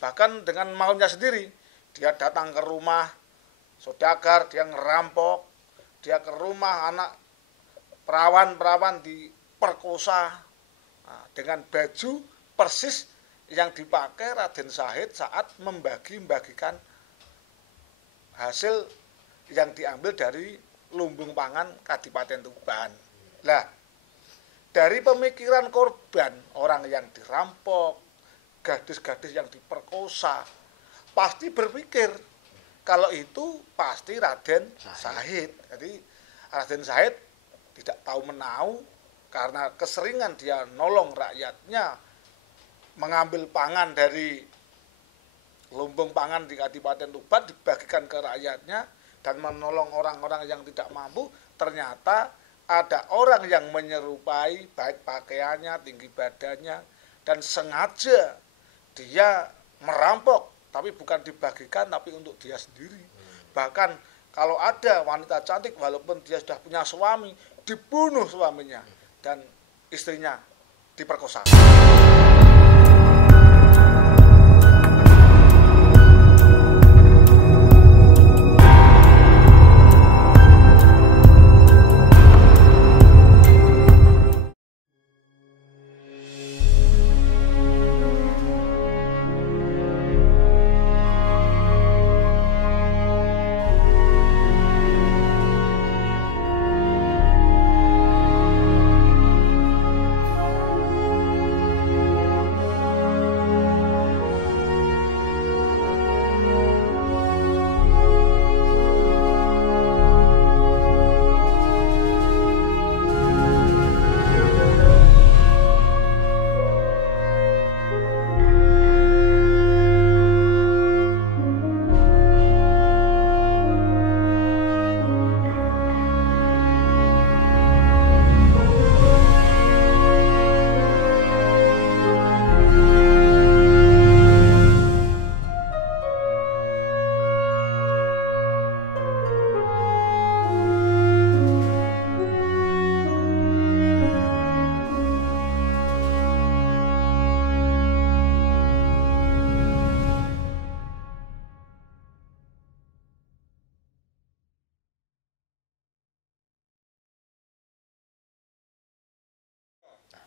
Bahkan dengan maunya sendiri, dia datang ke rumah saudagar, dia ngerampok, dia ke rumah anak perawan-perawan diperkosa dengan baju persis yang dipakai Raden Syahid saat membagi-bagikan hasil yang diambil dari lumbung pangan Kadipaten Tuban. Lah, dari pemikiran korban, orang yang dirampok, gadis-gadis yang diperkosa, pasti berpikir kalau itu pasti Raden Syahid. Jadi Raden Syahid tidak tahu menau karena keseringan dia nolong rakyatnya, mengambil pangan dari lumbung pangan di Kadipaten Tuban dibagikan ke rakyatnya dan menolong orang-orang yang tidak mampu. Ternyata ada orang yang menyerupai baik pakaiannya, tinggi badannya, dan sengaja dia merampok, tapi bukan dibagikan tapi untuk dia sendiri. Bahkan kalau ada wanita cantik walaupun dia sudah punya suami, dibunuh suaminya dan istrinya diperkosa.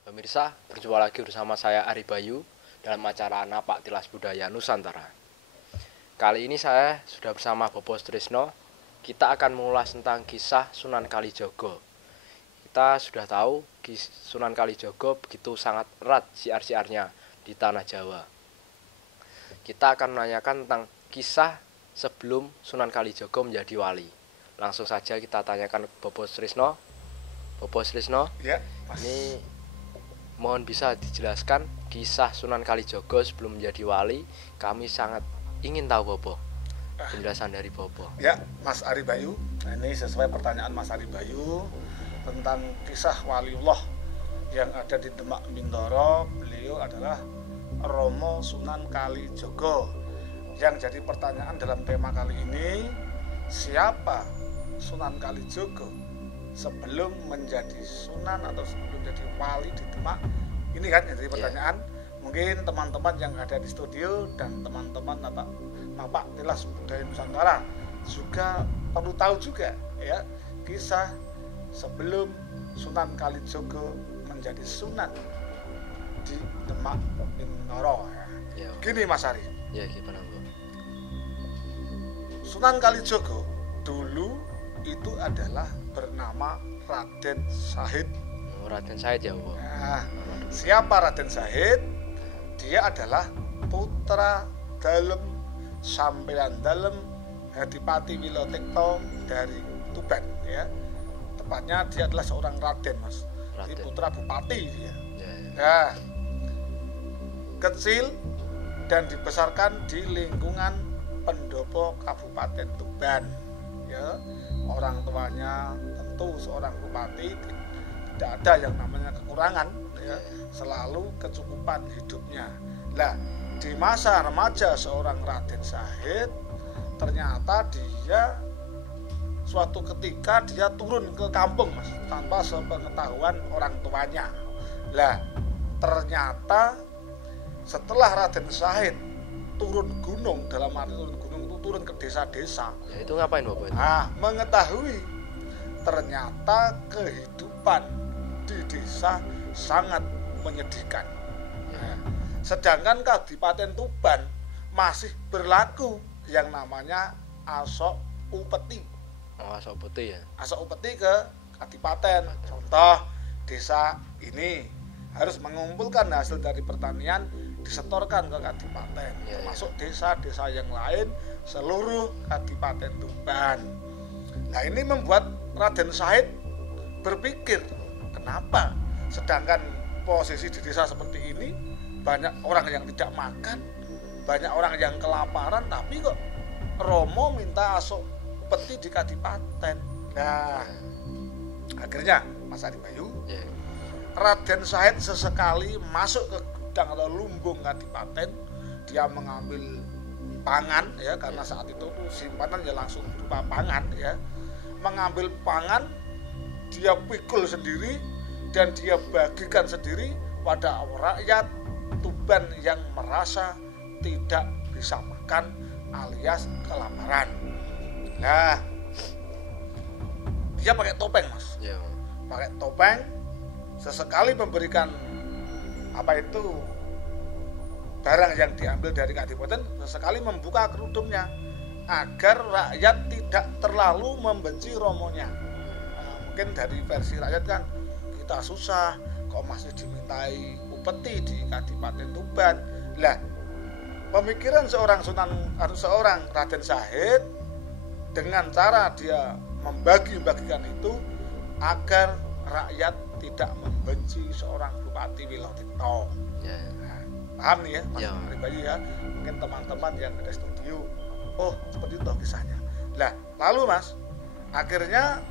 Pemirsa, berjumpa lagi bersama saya Ari Bayu dalam acara Napak Tilas Budaya Nusantara. Kali ini saya sudah bersama Bobo Trisno. Kita akan mengulas tentang kisah Sunan Kalijogo. Kita sudah tahu Sunan Kalijogo begitu sangat erat siar-siarnya di tanah Jawa. Kita akan menanyakan tentang kisah sebelum Sunan Kalijogo menjadi wali. Langsung saja kita tanyakan Bobo Trisno. Bobo Trisno, Ya, Mas. Ini mohon bisa dijelaskan kisah Sunan Kalijogo sebelum menjadi wali. Kami sangat ingin tahu Bobo, penjelasan dari Bobo. Ya, Mas Ari Bayu. Nah, ini sesuai pertanyaan Mas Ari Bayu tentang kisah waliullah yang ada di Demak Bintoro. Beliau adalah Romo Sunan Kalijogo. Yang jadi pertanyaan dalam tema kali ini, siapa Sunan Kalijogo sebelum menjadi sunan atau sebelum menjadi wali di Demak? Ini kan yang jadi pertanyaan. Mungkin teman-teman yang ada di studio dan teman-teman Napak Tilas Budaya Nusantara juga perlu tahu juga ya kisah sebelum Sunan Kalijogo menjadi sunan di Demak Bintoro ya. Gini Mas Ari. Ya, gimana Bu? Sunan Kalijogo dulu itu adalah bernama Raden Syahid. Raden Syahid ya Bu. Nah, siapa Raden Syahid? Dia adalah putra dalem sampeyan dalem Hadipati Wilotekto dari Tuban ya. Tepatnya dia adalah seorang raden, Mas. Jadi putra bupati dia. Nah, kecil dan dibesarkan di lingkungan pendopo Kabupaten Tuban ya. Orang tuanya tentu seorang bupati, tidak ada yang namanya kekurangan ya, selalu kecukupan hidupnya. Nah, di masa remaja seorang Raden Syahid, ternyata dia suatu ketika dia turun ke kampung, Mas, tanpa sepengetahuan orang tuanya. Lah, ternyata setelah Raden Syahid turun gunung, dalam arti turun gunung itu turun ke desa-desa. Ya, itu ngapain Bapak itu? Mengetahui ternyata kehidupan di desa sangat menyedihkan. Sedangkan Kabupaten Tuban masih berlaku yang namanya asok upeti. Asok putih ya. Asok upeti ke Kadipaten. Contoh, desa ini harus mengumpulkan hasil dari pertanian disetorkan ke Kadipaten, termasuk desa-desa yang lain seluruh Kadipaten Tuban. Nah, ini membuat Raden Said berpikir, kenapa sedangkan posisi di desa seperti ini banyak orang yang tidak makan, banyak orang yang kelaparan, tapi kok Romo minta asok upeti di Kadipaten. Nah, akhirnya Mas Aribayu, Raden Said sesekali masuk ke gudang atau lumbung Kadipaten, dia mengambil pangan ya, karena saat itu simpanan ya langsung berupa pangan ya. Mengambil pangan, dia pikul sendiri dan dia bagikan sendiri pada rakyat Tuban yang merasa tidak bisa makan alias kelaparan. Nah, dia pakai topeng, Mas. Pakai topeng, sesekali memberikan barang yang diambil dari Kadipaten, sesekali membuka kerudungnya agar rakyat tidak terlalu membenci romonya. Mungkin dari versi rakyat kan, kita susah kok masih dimintai upeti di Kadipaten Tuban. Lah, pemikiran seorang Raden Said dengan cara dia membagi-bagikan itu agar rakyat tidak membenci seorang Bupati Wilotikto. Nah, paham nih ya, Mas Aribayu ya. Mungkin teman-teman yang ada studio, oh seperti itu kisahnya. Lah, lalu Mas, akhirnya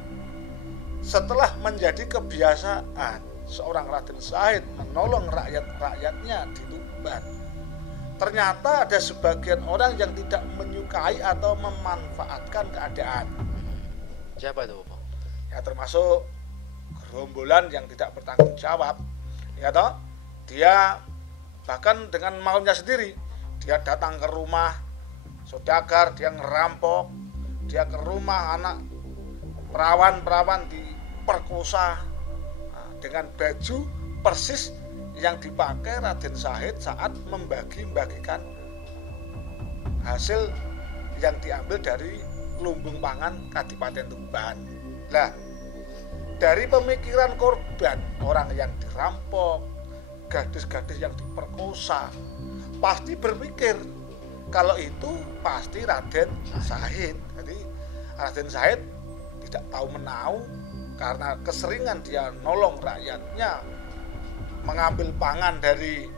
setelah menjadi kebiasaan seorang Raden Said menolong rakyat-rakyatnya di Tuban, ternyata ada sebagian orang yang tidak menyukai atau memanfaatkan keadaan. Siapa itu, Bapak? Ya, termasuk gerombolan yang tidak bertanggung jawab, ya toh. Dia bahkan dengan maunya sendiri, dia datang ke rumah saudagar, dia ngerampok, dia ke rumah anak perawan diperkosa dengan baju persis yang dipakai Raden Said saat membagi-bagikan hasil yang diambil dari lumbung pangan Kadipaten Tuban. Lah, dari pemikiran korban, orang yang dirampok, gadis-gadis yang diperkosa, pasti berpikir kalau itu pasti Raden Said. Jadi Raden Said tidak tahu menau karena keseringan dia nolong rakyatnya, mengambil pangan dari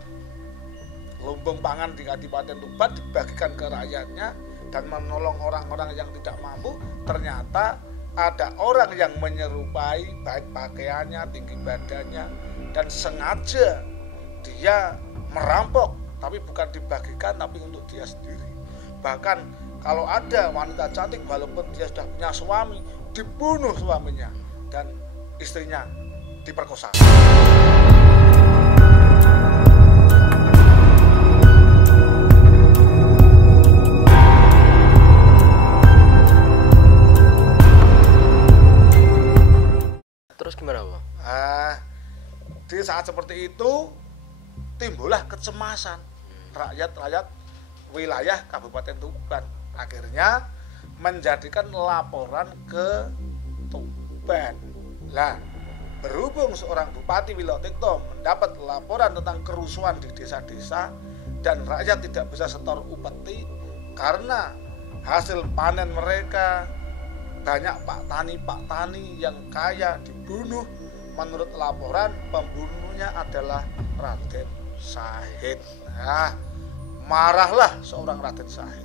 lumbung pangan di Kadipaten Tuban dibagikan ke rakyatnya dan menolong orang-orang yang tidak mampu. Ternyata ada orang yang menyerupai, baik pakaiannya, tinggi badannya, dan sengaja dia merampok, tapi bukan dibagikan, tapi untuk dia sendiri. Bahkan kalau ada wanita cantik, walaupun dia sudah punya suami, dibunuh suaminya dan istrinya diperkosa. Terus gimana, Bang? Di saat seperti itu timbullah kecemasan rakyat wilayah Kabupaten Tuban. Akhirnya menjadikan laporan ke Tuban. Lah, berhubung seorang Bupati Wilotikto mendapat laporan tentang kerusuhan di desa-desa dan rakyat tidak bisa setor upeti karena hasil panen mereka, banyak pak tani yang kaya dibunuh. Menurut laporan, pembunuhnya adalah Raden Said. Nah, marahlah seorang Raden Said.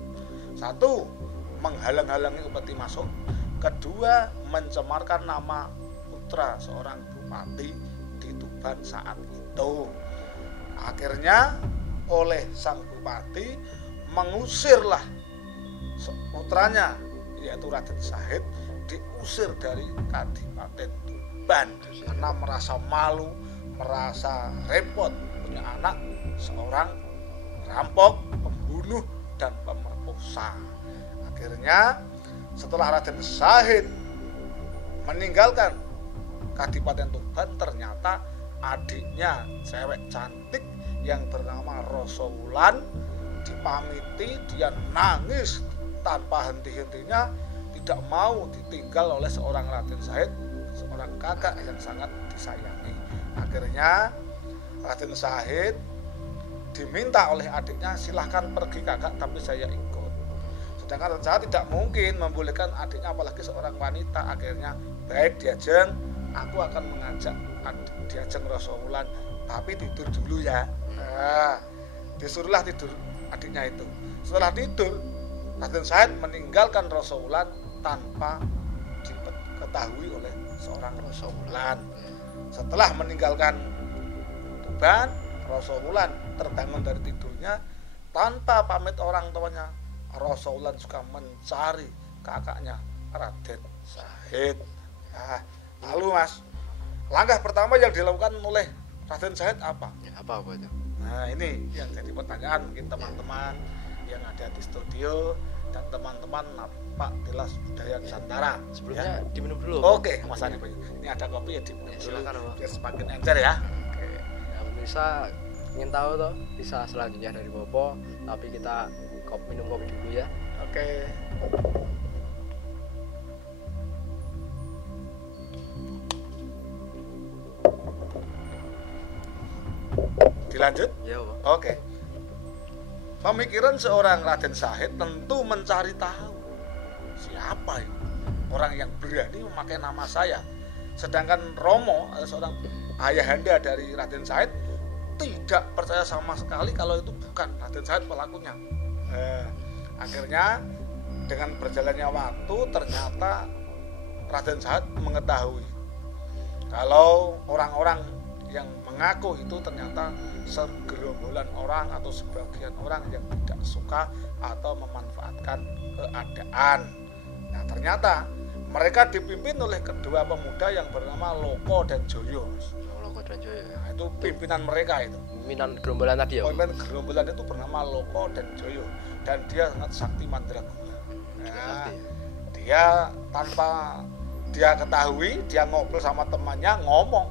Satu, menghalang-halangi upeti masuk. Kedua, mencemarkan nama putra seorang bupati di Tuban saat itu. Akhirnya oleh sang bupati mengusirlah putranya, yaitu Raden Said, diusir dari Kadipaten Tuban karena merasa malu, merasa repot punya anak seorang rampok, pembunuh dan pemerkosa. Akhirnya setelah Raden Syahid meninggalkan Kadipaten Tuban, ternyata adiknya cewek cantik yang bernama Rosowulan dipamiti, dia nangis tanpa henti-hentinya, tidak mau ditinggal oleh seorang Raden Syahid, seorang kakak yang sangat disayangi. Akhirnya Raden Syahid diminta oleh adiknya, silahkan pergi kakak, tapi saya ikut. Sedangkan Raden Syahid tidak mungkin membolehkan adiknya, apalagi seorang wanita. Akhirnya baik Diajeng, aku akan mengajak Diajeng Rosowulan, tapi tidur dulu ya. Nah, disuruhlah tidur adiknya itu. Setelah tidur, Raden Syahid meninggalkan Rosowulan tanpa diketahui oleh seorang Rosowulan. Setelah meninggalkan Tuban, Rosowulan terbangun dari tidurnya tanpa pamit orang tuanya. Rosowulan suka mencari kakaknya Raden Syahid. Nah, lalu Mas, langkah pertama yang dilakukan oleh Raden Syahid apa? Ya, apa itu? Nah, ini yang jadi pertanyaan mungkin teman-teman yang ada di studio dan teman-teman Pak Tilas Budaya Nusantara. Sebelumnya ya. diminum dulu. Oke, Mas Ani, ini ada kopi ya, diminum dulu silakan, Pak. biar semakin encer ya. Oke. Ya, pemirsa ingin tahu toh kisah selanjutnya dari Bopo, tapi kita minum kopi dulu ya. Oke. Dilanjut? Ya, Pak. Oke. Pemikiran seorang Raden Syahid tentu mencari tahu siapa ini orang yang berani memakai nama saya. Sedangkan Romo, seorang ayahanda dari Raden Syahid, tidak percaya sama sekali kalau itu bukan Raden Syahid pelakunya. Akhirnya dengan berjalannya waktu, ternyata Raden Syahid mengetahui kalau orang-orang yang mengaku itu ternyata segerombolan orang atau sebagian orang yang tidak suka atau memanfaatkan keadaan. Nah, ternyata mereka dipimpin oleh kedua pemuda yang bernama Loko dan Joyo. Loko dan Joyo. Nah, itu pimpinan mereka itu. Pimpinan gerombolan tadi ya. Pimpinan gerombolan itu bernama Loko dan Joyo, dan dia sangat sakti mandraguna. Nah, dia tanpa dia ketahui, dia ngobrol sama temannya, ngomong,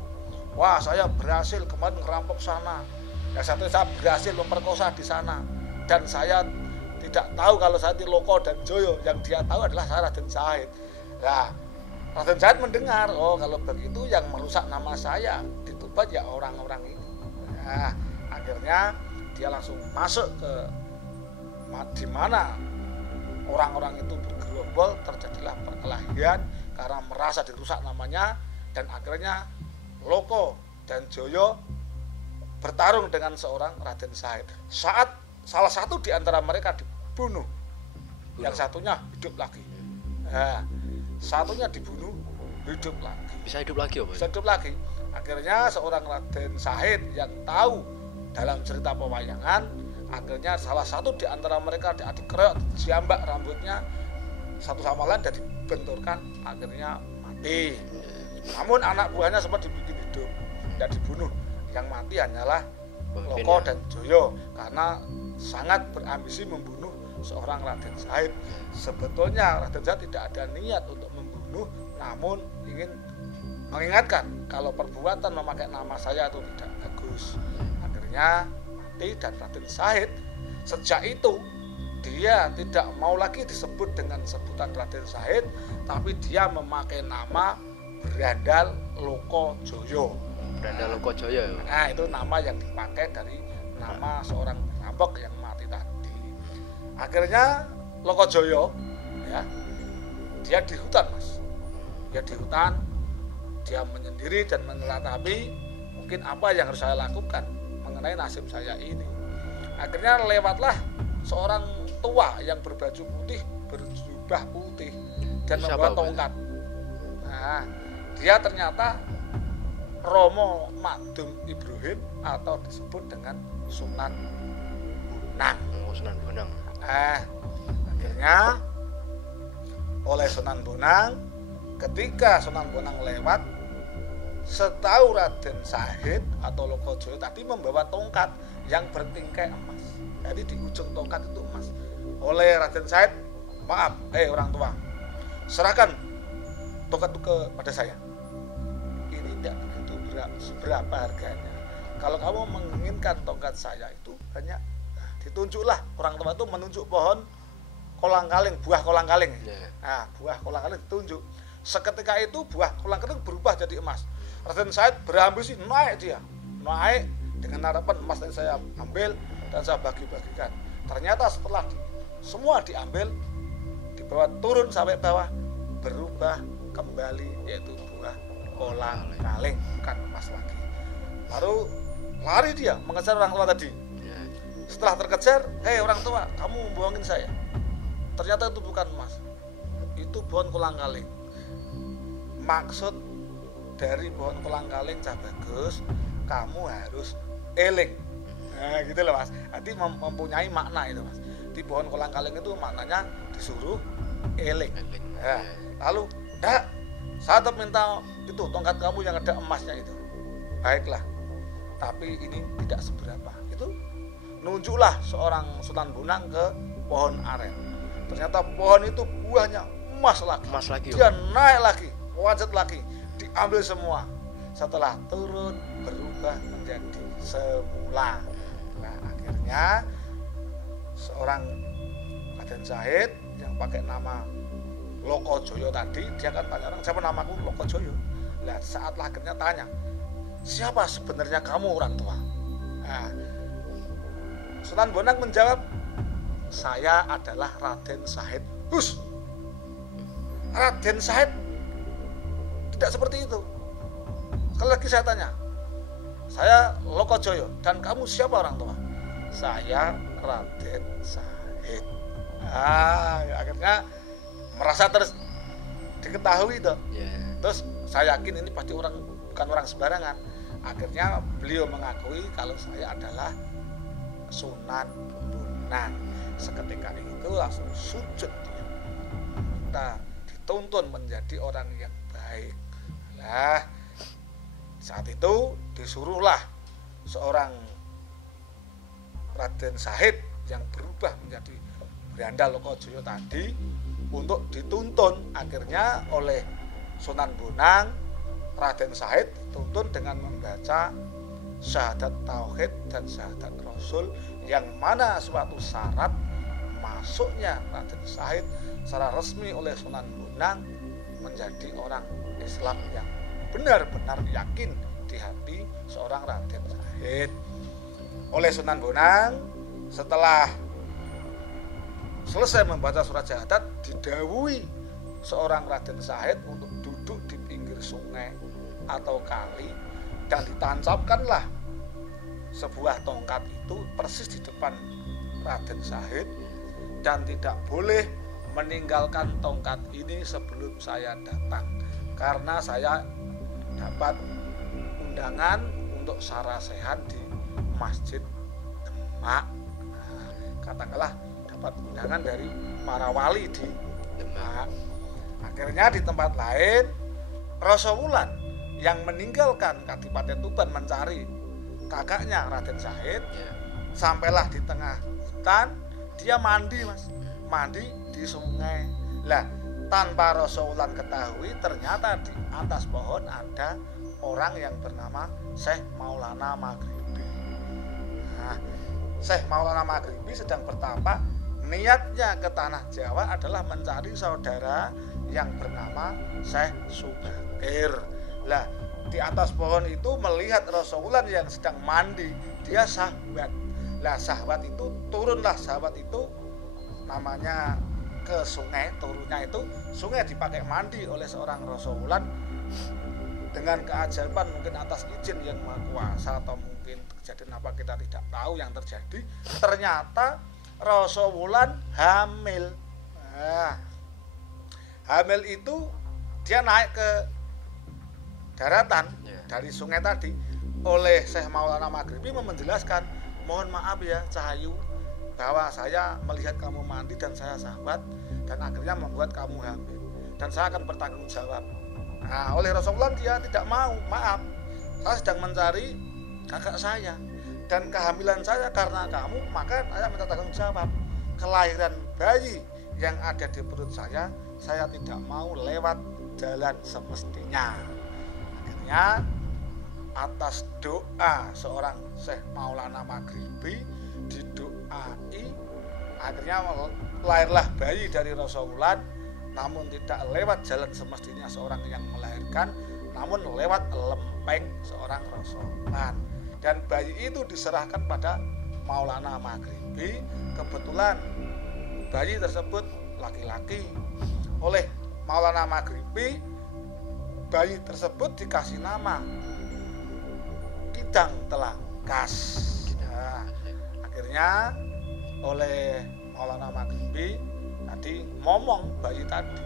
wah saya berhasil kemarin ngerampok sana, yang satu saya berhasil memperkosa di sana, dan saya tidak tahu kalau saya itu Loko dan Joyo, yang dia tahu adalah saya Raden Syahid. Nah, Raden Syahid mendengar, oh kalau begitu yang merusak nama saya di Tuban ya orang-orang ini. Nah, akhirnya dia langsung masuk ke di mana orang-orang itu bergerombol, terjadilah perkelahian karena merasa dirusak namanya, dan akhirnya Loko dan Joyo bertarung dengan seorang Raden Syahid. Saat salah satu di antara mereka dibunuh, yang satunya hidup lagi. Nah, satunya dibunuh, hidup lagi. Bisa hidup lagi, Pak? Bisa hidup lagi. Akhirnya seorang Raden Syahid yang tahu dalam cerita pewayangan, akhirnya salah satu di antara mereka dikeroyok, diambak rambutnya satu sama lain dan dibenturkan, akhirnya mati. Namun anak buahnya sempat dibikin hidup, tidak dibunuh. Yang mati hanyalah Loko dan Joyo karena sangat berambisi membunuh seorang Raden Syahid. Sebetulnya Raden Syahid tidak ada niat untuk membunuh, namun ingin mengingatkan kalau perbuatan memakai nama saya itu tidak bagus. Akhirnya mati, dan Raden Syahid sejak itu dia tidak mau lagi disebut dengan sebutan Raden Syahid, tapi dia memakai nama Brandal Loko Joyo. Brandal Loko Joyo. Nah, itu nama yang dipakai dari nama seorang perampok yang mati tadi. Akhirnya Loko Joyo, ya, dia di hutan, Mas. Dia di hutan, dia menyendiri dan menelatapi mungkin apa yang harus saya lakukan mengenai nasib saya ini. Akhirnya lewatlah seorang tua yang berbaju putih, berjubah putih, dan membawa tongkat. Nah, dia ternyata Romo Madum Ibrahim atau disebut dengan Sunan Bonang. Sunan Bonang. Akhirnya oleh Sunan Bonang, ketika Sunan Bonang lewat, setahu Raden Syahid atau Loko Joyo tadi membawa tongkat yang bertingkai emas. Jadi di ujung tongkat itu emas. Oleh Raden Said, maaf, orang tua, serahkan tongkat itu kepada saya. Ini tidak begitu berapa harganya. Kalau kamu menginginkan tongkat saya itu hanya ditunjuklah, orang tua itu menunjuk pohon kolang-kaling, buah kolang-kaling. Nah, buah kolang-kaling ditunjuk. Seketika itu buah kolang-kaling berubah jadi emas. Raden Said berambisi naik dengan harapan emas yang saya ambil dan saya bagi-bagikan. Ternyata setelah semua diambil, dibawa turun sampai bawah, berubah kembali yaitu buah kolang-kaling, bukan emas lagi. Lalu lari dia mengejar orang tua tadi. Setelah terkejar, orang tua, kamu bohongin saya. Ternyata itu bukan emas, itu pohon kolang-kaling. Maksud dari pohon kolang-kaling Cah Bagus, kamu harus eling. Nah, gitu loh Mas. Nanti mempunyai makna itu Mas. Di pohon kolang-kaling itu maknanya disuruh eling. Nah, lalu, saya tetap minta itu tongkat kamu yang ada emasnya itu. Baiklah, tapi ini tidak seberapa. Itu nunjuklah seorang Sunan Bonang ke pohon aren. Ternyata pohon itu buahnya emas lagi. Dia naik lagi, wajat lagi, diambil semua. Setelah turun berubah menjadi semula. Nah, akhirnya seorang Raden Said yang pakai nama Lokojoyo tadi, dia kan tanya orang, siapa namaku? Lokojoyo. Nah, saat akhirnya tanya, siapa sebenarnya kamu orang tua? Nah, Sunan Bonang menjawab, saya adalah Raden Said. Raden Said tidak seperti itu. Sekali lagi saya tanya, saya Lokojoyo, dan kamu siapa orang tua? Saya Raden Said. Akhirnya merasa terus diketahui itu. Terus saya yakin ini pasti bukan orang sembarangan. Akhirnya beliau mengakui kalau saya adalah Sunan Bonang. Seketika itu langsung sujud dia. Kita dituntun menjadi orang yang baik. Nah, saat itu disuruhlah seorang Raden Said yang berubah menjadi Beranda Lokojoyo tadi untuk dituntun. Akhirnya oleh Sunan Bonang, Raden Said dituntun dengan membaca syahadat tauhid dan syahadat rasul, yang mana suatu syarat masuknya Raden Said secara resmi oleh Sunan Bonang menjadi orang Islam yang benar-benar yakin di hati seorang Raden Said. Oleh Sunan Bonang, setelah selesai membaca surat syahadat, didhawuhi seorang Raden Said untuk duduk di pinggir sungai atau kali, dan ditancapkanlah sebuah tongkat itu persis di depan Raden Said, dan tidak boleh meninggalkan tongkat ini sebelum saya datang, karena saya dapat undangan untuk sarasehan di Masjid Demak. Katakanlah dapat undangan dari para wali di Demak. Akhirnya di tempat lain, Rasa Wulan yang meninggalkan Kadipaten Tuban mencari kakaknya Raden Said, sampailah di tengah hutan, dia mandi Mas, mandi di sungai. Lah, tanpa Rasa Wulan ketahui, ternyata di atas pohon ada orang yang bernama Syekh Maulana Maghribi. Nah, Syekh Maulana Maghribi sedang bertapa. Niatnya ke tanah Jawa adalah mencari saudara yang bernama Syekh Subakir. Lah, di atas pohon itu melihat Rasa Wulan yang sedang mandi, dia sahabat. Lah, sahabat itu turunlah, sahabat itu namanya ke sungai, turunnya itu sungai dipakai mandi oleh seorang Rasa Wulan dengan keajaiban, mungkin atas izin yang Maha Kuasa atau mungkin kejadian apa kita tidak tahu yang terjadi. Ternyata Rasa Wulan hamil. Nah, hamil itu dia naik ke daratan dari sungai tadi. Oleh Syekh Maulana Maghribi menjelaskan, mohon maaf ya Cahayu, bahwa saya melihat kamu mandi dan saya sahabat, dan akhirnya membuat kamu hamil, dan saya akan bertanggung jawab. Nah, oleh Rasulullah dia tidak mau, maaf, saya sedang mencari kakak saya. dan kehamilan saya karena kamu, maka saya minta tanggung jawab. Kelahiran bayi yang ada di perut saya tidak mau lewat jalan semestinya. Akhirnya atas doa seorang Syekh Maulana Maghribi didoai, akhirnya lahirlah bayi dari Rasulullah, namun tidak lewat jalan semestinya seorang yang melahirkan, namun lewat lempeng seorang Rasulullah. Dan bayi itu diserahkan pada Maulana Maghribi. Kebetulan bayi tersebut laki-laki. Oleh Maulana Maghribi, bayi tersebut dikasih nama Kidang Telangkas. Nah, akhirnya oleh Maulana Maghribi tadi ngomong bayi tadi,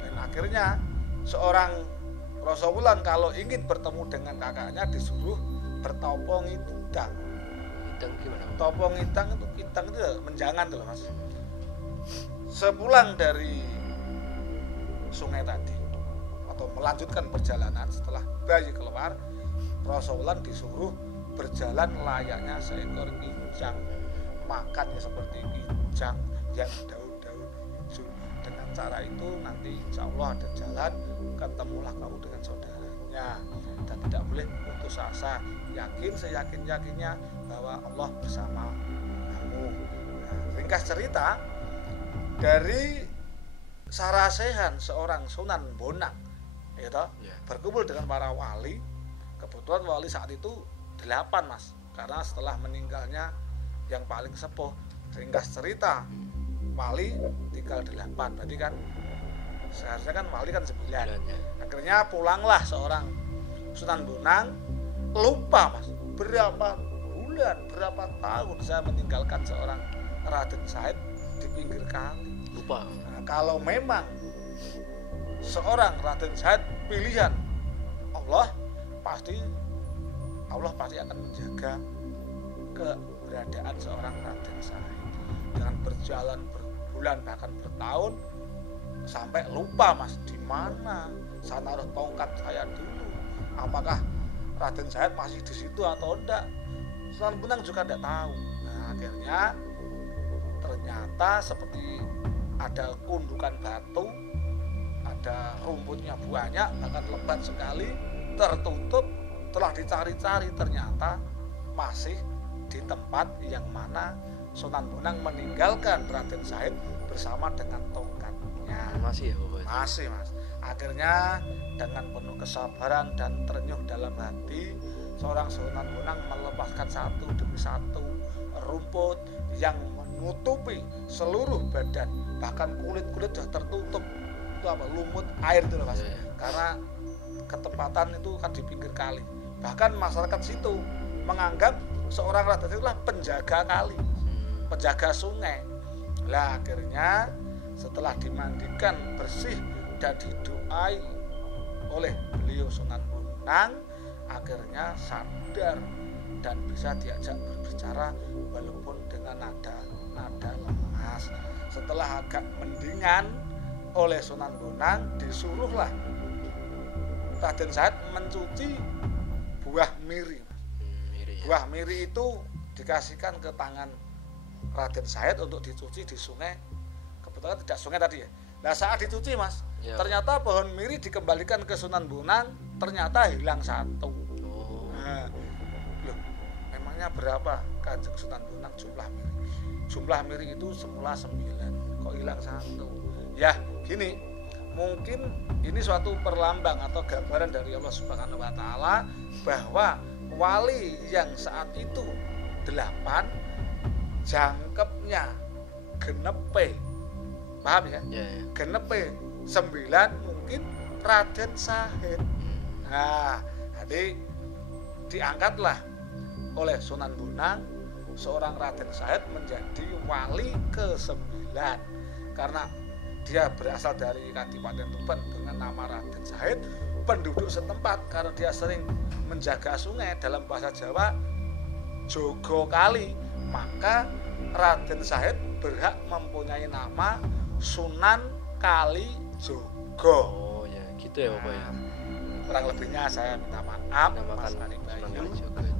dan akhirnya seorang Rasulullah kalau ingin bertemu dengan kakaknya disuruh bertopong idang. Idang gimana? Topong idang itu menjangan tuh Mas. Sepulang dari sungai tadi atau melanjutkan perjalanan, setelah bayi keluar, Rasulullah disuruh berjalan layaknya seekor kijang, makannya seperti kijang yang daun-daun hijau. Dengan cara itu nanti insya Allah ada jalan, ketemulah kamu dengan saudaranya, dan tidak boleh putus asa, yakin seyakin-yakinnya bahwa Allah bersama kamu. Nah, ringkas cerita, dari sarasehan seorang Sunan Bonang gitu, berkumpul dengan para wali. Kebetulan wali saat itu 8 Mas, karena setelah meninggalnya yang paling sepuh. Ringkas cerita, wali tinggal 8, berarti kan seharusnya kan wali kan 9. Akhirnya pulanglah seorang Sunan Bonang, lupa Mas, berapa bulan, berapa tahun saya meninggalkan seorang Raden Said di pinggir kali. Lupa. Nah, kalau memang seorang Raden Said pilihan Allah pasti akan menjaga keberadaan seorang Raden Said. Dengan berjalan berbulan bahkan bertahun sampai lupa Mas, di mana saya taruh tongkat saya dulu. Apakah Raden Said masih di situ atau enggak? Sunan Bonang juga tidak tahu. Nah, akhirnya ternyata seperti ada gundukan batu, ada rumputnya banyak, bahkan lebat sekali, tertutup. Telah dicari-cari ternyata masih di tempat yang mana Sunan Bonang meninggalkan Raden Said bersama dengan tongkatnya. Masih ya Bapak? Masih Mas. Akhirnya dengan penuh kesabaran dan terenyuh dalam hati, seorang Sunan Bonang melepaskan satu demi satu rumput yang menutupi seluruh badan, bahkan kulit-kulit sudah tertutup. Itu apa? Lumut air itu Mas. Karena ketempatan itu kan di pinggir kali. Bahkan masyarakat situ menganggap seorang Raden itulah penjaga kali, penjaga sungai. Lah akhirnya setelah dimandikan bersih dan didoai oleh beliau Sunan Bonang, akhirnya sadar dan bisa diajak berbicara walaupun dengan nada lemas. Setelah agak mendingan oleh Sunan Bonang, disuruhlah Raden Said mencuci buah miri. Buah miri itu dikasihkan ke tangan Raden Said untuk dicuci di sungai. Kebetulan tidak sungai tadi ya. Nah saat dicuci Mas, ternyata pohon miri dikembalikan ke Sunan Bonang, ternyata hilang satu. Nah, loh, memangnya berapa Kanjeng Sunan Bonang jumlah miri? Jumlah miri itu semula 9, kok hilang satu? Ya gini, mungkin ini suatu perlambang atau gambaran dari Allah Subhanahu wa Ta'ala bahwa wali yang saat itu 8 jangkepnya genepe, paham ya? Genepe 9 mungkin Raden Said. Nah, jadi diangkatlah oleh Sunan Bonang seorang Raden Said menjadi wali ke-9 karena dia berasal dari Kadipaten Tuban dengan nama Raden Said. Penduduk setempat karena dia sering menjaga sungai, dalam bahasa Jawa jogo kali, maka Raden Said berhak mempunyai nama Sunan Kalijogo. Oh ya, gitu ya Bapak ya. Kurang lebihnya saya minta maaf Mas Ari Bayu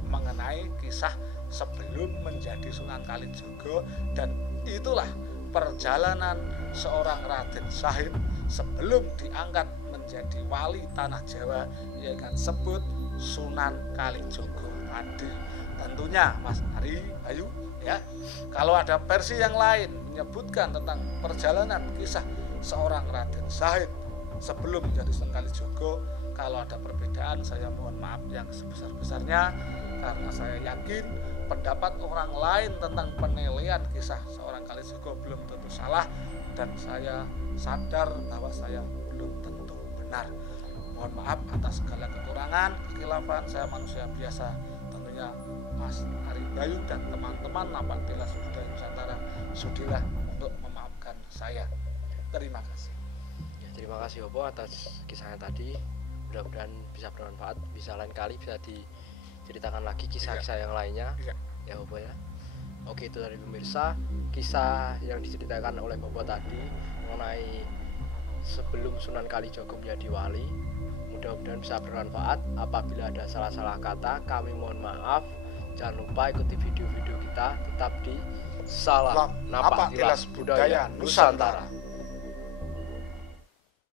mengenai kisah sebelum menjadi Sunan Kalijaga, dan itulah perjalanan seorang Raden Syahid sebelum diangkat menjadi wali tanah Jawa, yang akan sebut Sunan Kalijaga tadi. Tentunya Mas Ari Bayu ya, kalau ada versi yang lain menyebutkan tentang perjalanan kisah seorang Raden Syahid sebelum menjadi Sunan Kalijaga, kalau ada perbedaan saya mohon maaf yang sebesar-besarnya, karena saya yakin pendapat orang lain tentang penilaian kisah seorang Kalijaga belum tentu salah, dan saya sadar bahwa saya belum tentu benar. Mohon maaf atas segala kekurangan, kekhilafan, saya manusia biasa. Tentunya Mas Ari Bayu dan teman-teman Napaktilas Budaya Nusantara sudilah untuk memaafkan saya. Terima kasih. Ya, terima kasih Bopo atas kisahnya tadi. Mudah-mudahan bisa bermanfaat, bisa lain kali bisa diceritakan lagi kisah-kisah yang lainnya. Ya Bopo ya. Oke, itu dari pemirsa kisah yang diceritakan oleh Bopo tadi mengenai sebelum Sunan Kalijaga menjadi wali. Mudah-mudahan bisa bermanfaat. Apabila ada salah-salah kata, kami mohon maaf. Jangan lupa ikuti video-video kita tetap di Salam Napaktilas Budaya Nusantara.